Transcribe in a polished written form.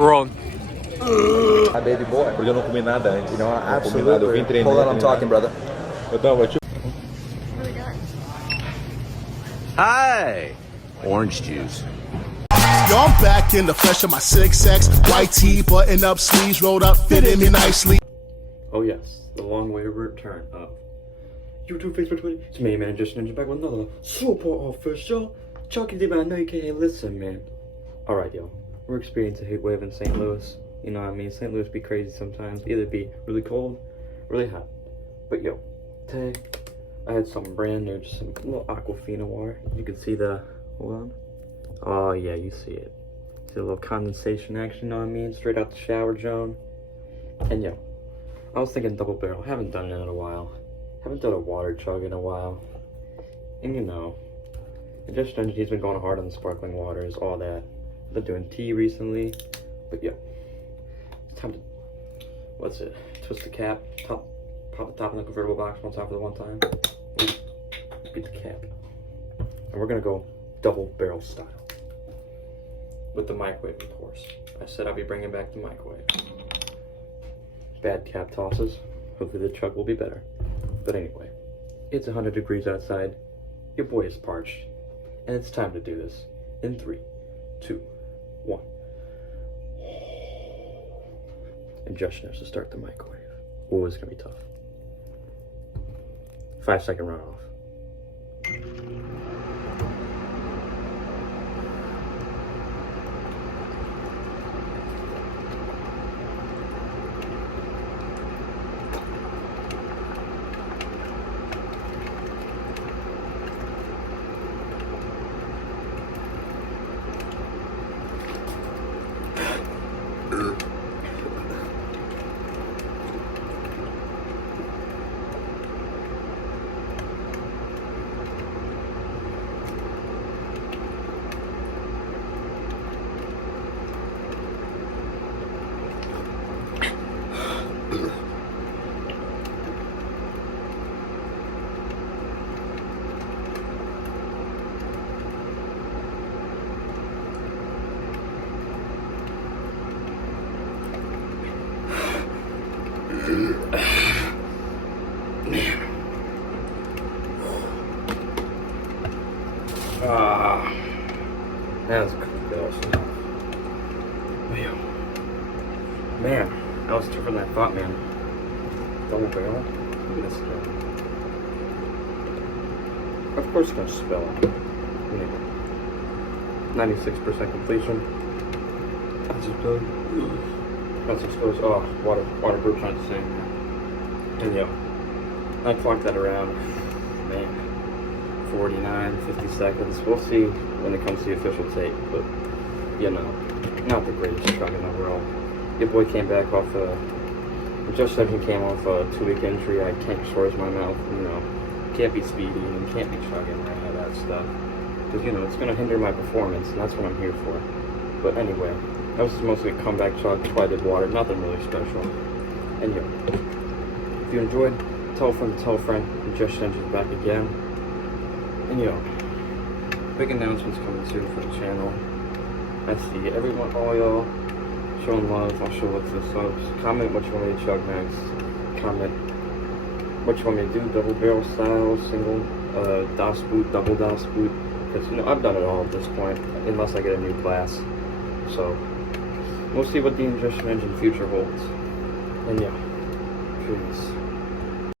Wrong. Hi, baby boy. Porque eu não comi nada antes. No, Não comi nada. Eu vim absolutely. treinar. Hold on, I'm talking, brother. Então, vou te... What are we doing? Hi. Orange juice. Yo, I'm back in the flesh of my 6X. White tee, button up, sleeves rolled up, fitting me nicely. Oh yes, the long way return of YouTube, Facebook, Twitter. It's me, man, Ingestion Engine, back with another super official Chucky D, man. I know you can't listen, man. Alright, yo, we're experiencing a heat wave in St. Louis. You know what I mean? St. Louis be crazy sometimes. Either be really cold, really hot. But yo, today I had something brand new, just some little Aquafina water. You can see the, hold on. Oh yeah, you see it. See a little condensation action, you know what I mean? Straight out the shower zone. And yo, I was thinking double barrel. Haven't done it in a while. Haven't done a water chug in a while. And you know, Ingestion Engine has been going hard on the sparkling waters, all that. I've been doing tea recently. But yeah, it's time to, what's it? Twist the cap, pop the top in the convertible box one time for the one time. Beat the cap. And we're gonna go double barrel style. With the microwave, of course. I said I'll be bringing back the microwave. Bad cap tosses. Hopefully the chug will be better. But anyway, it's 100 degrees outside. Your boy is parched. And it's time to do this. In 3, 2, 1. Ingestion has to start the microwave. Oh, it's gonna be tough. 5-second runoff. That was awesome. Man, that was tougher than I thought, man. Double barrel? Look at this guy. Of course it's gonna spill. 96% completion. That's just good. That's exposed. Oh, waterproof, not the same. And yo, I clocked that around, man, 49, 50 seconds. We'll see when it comes to the official tape, but you know, not the greatest chug in the world. Your boy came back off Ingestion Engine came off a 2-week injury. I can't source my mouth, you know, can't be speedy and can't be chugging or any of that stuff. Because, you know, it's going to hinder my performance, and that's what I'm here for. But anyway, that was mostly a comeback chug, that's why I did water, nothing really special. And yeah, if you enjoyed, tell a friend to tell a friend. Ingestion Engine's back again. And yo, big announcements coming soon for the channel. I see everyone, all y'all, showing love. I'll show what's this up. Comment what you want me to chug next. Comment what you want me to do, double barrel style, single, DOS boot, double DOS boot. Because, you know, I've done it all at this point, unless I get a new class. So, we'll see what the Ingestion Engine future holds. And yeah, peace.